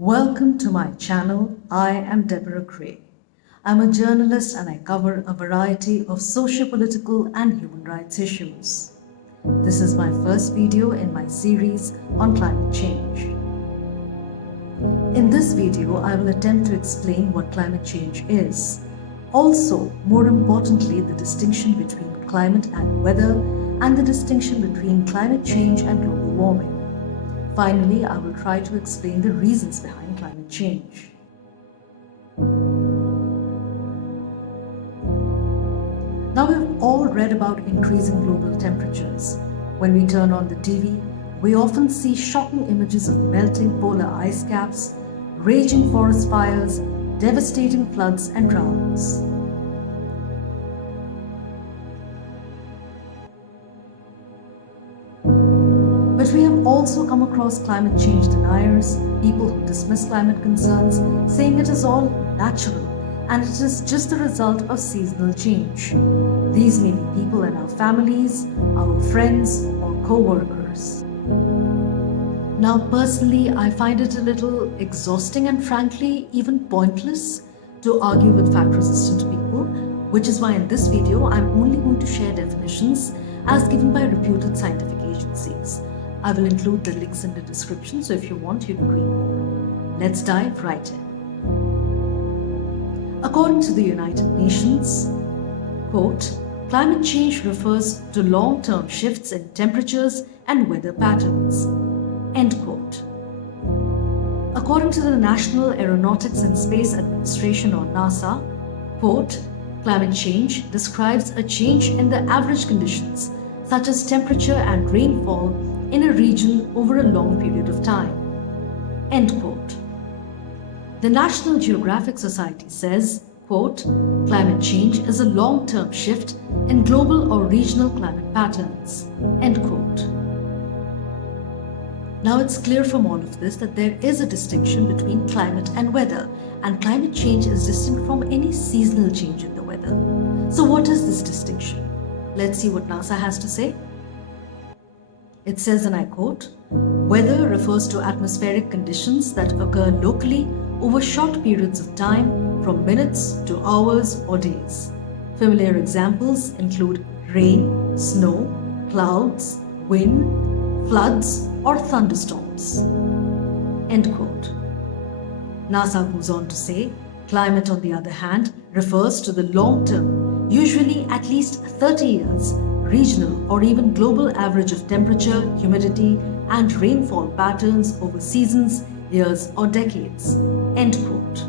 Welcome to my channel. I am Deborah Gray. I'm a journalist and I cover a variety of socio-political and human rights issues. This is my first video in my series on climate change. In this video, I will attempt to explain what climate change is. Also, more importantly, the distinction between climate and weather and the distinction between climate change and global warming. Finally, I will try to explain the reasons behind climate change. Now, we've all read about increasing global temperatures. When we turn on the TV, we often see shocking images of melting polar ice caps, raging forest fires, devastating floods and droughts. But we have also come across climate change deniers, people who dismiss climate concerns, saying it is all natural and it is just the result of seasonal change. These may be people in our families, our friends, or co-workers. Now, personally, I find it a little exhausting and frankly, even pointless to argue with fact-resistant people, which is why in this video, I'm only going to share definitions as given by reputed scientific agencies. I will include the links in the description, so if you want, you can read more. Let's dive right in. According to the United Nations, quote, climate change refers to long-term shifts in temperatures and weather patterns, end quote. According to the National Aeronautics and Space Administration, or NASA, quote, climate change describes a change in the average conditions such as temperature and rainfall in a region over a long period of time, end quote. The National Geographic Society says, quote, climate change is a long-term shift in global or regional climate patterns, end quote. Now it's clear from all of this that there is a distinction between climate and weather, and climate change is distinct from any seasonal change in the weather. So what is this distinction? Let's see what NASA has to say. It says, and I quote, weather refers to atmospheric conditions that occur locally over short periods of time, from minutes to hours or days. Familiar examples include rain, snow, clouds, wind, floods, or thunderstorms, end quote. NASA goes on to say, climate, on the other hand, refers to the long term, usually at least 30 years, regional or even global average of temperature, humidity, and rainfall patterns over seasons, years, or decades, end quote.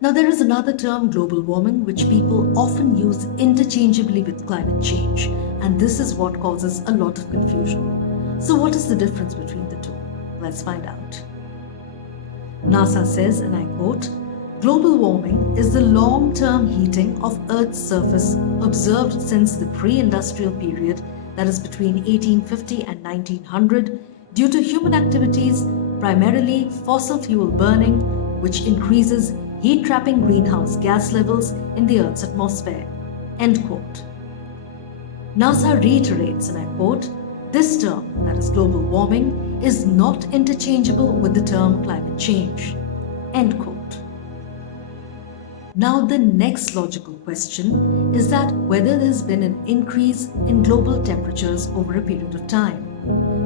Now, there is another term, global warming, which people often use interchangeably with climate change, and this is what causes a lot of confusion. So what is the difference between the two? Let's find out. NASA says, and I quote, global warming is the long-term heating of Earth's surface observed since the pre-industrial period, that is between 1850 and 1900, due to human activities, primarily fossil fuel burning, which increases heat-trapping greenhouse gas levels in the Earth's atmosphere, end quote. NASA reiterates, and I quote, this term, that is global warming, is not interchangeable with the term climate change, end quote. Now, the next logical question is that whether there has been an increase in global temperatures over a period of time.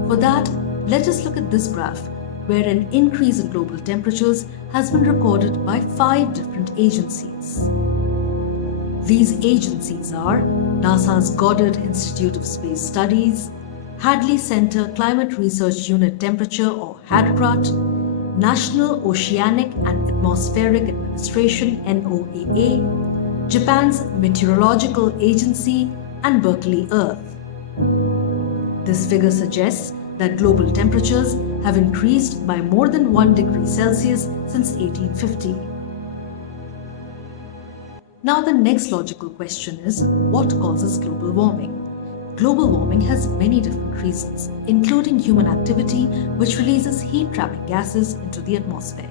For that, let us look at this graph, where an increase in global temperatures has been recorded by 5 different agencies. These agencies are NASA's Goddard Institute of Space Studies, Hadley Center Climate Research Unit Temperature, or HADCRAT, National Oceanic and Atmospheric Administration NOAA, Japan's Meteorological Agency, and Berkeley Earth. This figure suggests that global temperatures have increased by more than 1 degree Celsius since 1850. Now, the next logical question is, what causes global warming? Global warming has many different reasons, including human activity, which releases heat-trapping gases into the atmosphere.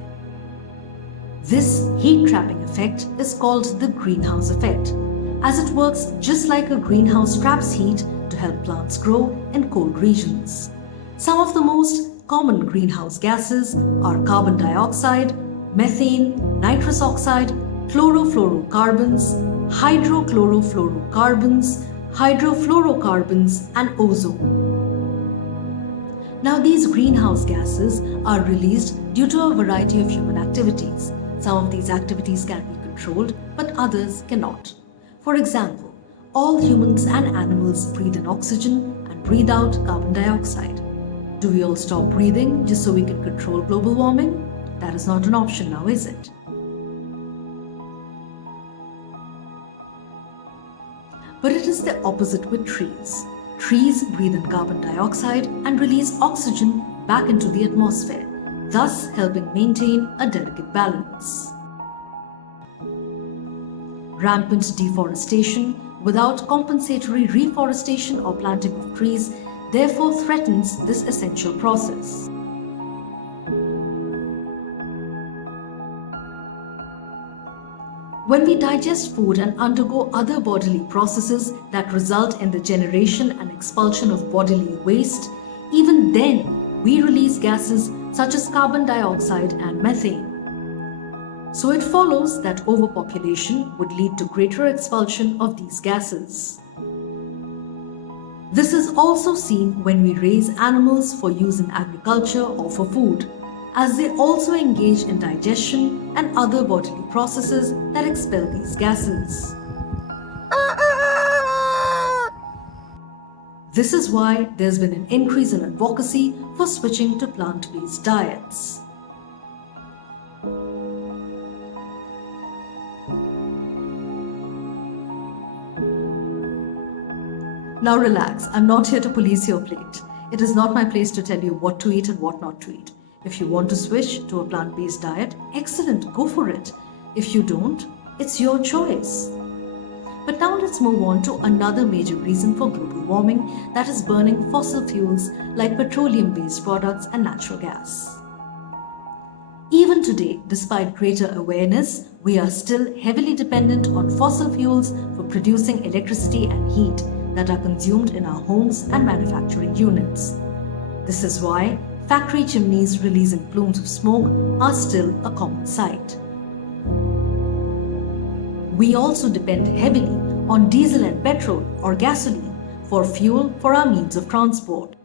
This heat-trapping effect is called the greenhouse effect, as it works just like a greenhouse traps heat to help plants grow in cold regions. Some of the most common greenhouse gases are carbon dioxide, methane, nitrous oxide, chlorofluorocarbons, hydrofluorocarbons, and ozone. Now, these greenhouse gases are released due to a variety of human activities. Some of these activities can be controlled, but others cannot. For example, all humans and animals breathe in oxygen and breathe out carbon dioxide. Do we all stop breathing just so we can control global warming? That is not an option now, is it? But it is the opposite with trees. Trees breathe in carbon dioxide and release oxygen back into the atmosphere, thus helping maintain a delicate balance. Rampant deforestation without compensatory reforestation or planting of trees therefore threatens this essential process. When we digest food and undergo other bodily processes that result in the generation and expulsion of bodily waste, even then we release gases such as carbon dioxide and methane. So it follows that overpopulation would lead to greater expulsion of these gases. This is also seen when we raise animals for use in agriculture or for food, as they also engage in digestion and other bodily processes that expel these gases. This is why there's been an increase in advocacy for switching to plant-based diets. Now relax, I'm not here to police your plate. It is not my place to tell you what to eat and what not to eat. If you want to switch to a plant-based diet, excellent, go for it. If you don't, it's your choice. But now let's move on to another major reason for global warming, that is burning fossil fuels like petroleum-based products and natural gas. Even today, despite greater awareness, we are still heavily dependent on fossil fuels for producing electricity and heat that are consumed in our homes and manufacturing units. This is why factory chimneys releasing plumes of smoke are still a common sight. We also depend heavily on diesel and petrol or gasoline for fuel for our means of transport.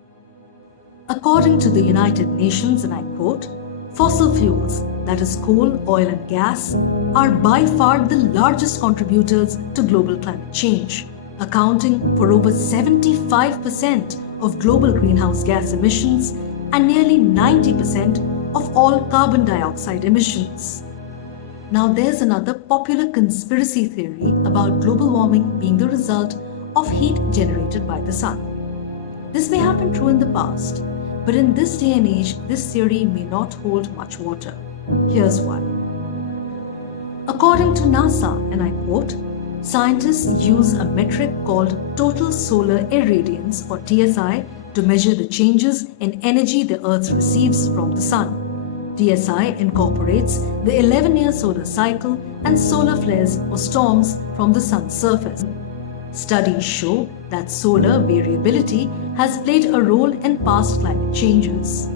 According to the United Nations, and I quote, "Fossil fuels, that is coal, oil and gas, are by far the largest contributors to global climate change, accounting for over 75% of global greenhouse gas emissions and nearly 90% of all carbon dioxide emissions." Now there's another popular conspiracy theory about global warming being the result of heat generated by the sun. This may have been true in the past, but in this day and age, this theory may not hold much water. Here's why. According to NASA, and I quote, "Scientists use a metric called total solar irradiance or TSI to measure the changes in energy the Earth receives from the sun. TSI incorporates the 11-year solar cycle and solar flares or storms from the sun's surface. Studies show that solar variability has played a role in past climate changes.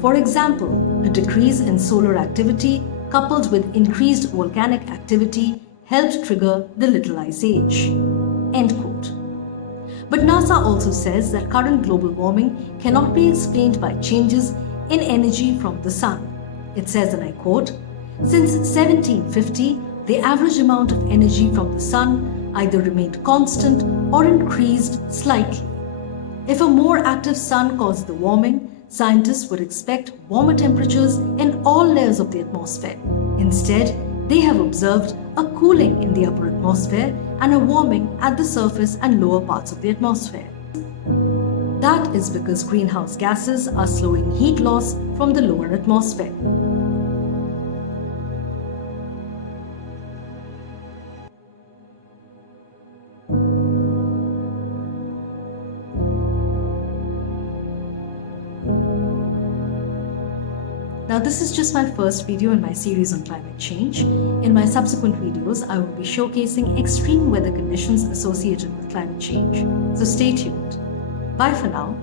For example, a decrease in solar activity coupled with increased volcanic activity helped trigger the Little Ice Age." End quote. But NASA also says that current global warming cannot be explained by changes in energy from the sun. It says, and I quote, "Since 1750, the average amount of energy from the sun either remained constant or increased slightly. If a more active sun caused the warming, scientists would expect warmer temperatures in all layers of the atmosphere. Instead, they have observed a cooling in the upper atmosphere and a warming at the surface and lower parts of the atmosphere. That is because greenhouse gases are slowing heat loss from the lower atmosphere." Now Now, this is just my first video in my series on climate change. In my subsequent videos, I will be showcasing extreme weather conditions associated with climate change. So stay tuned. Bye for now.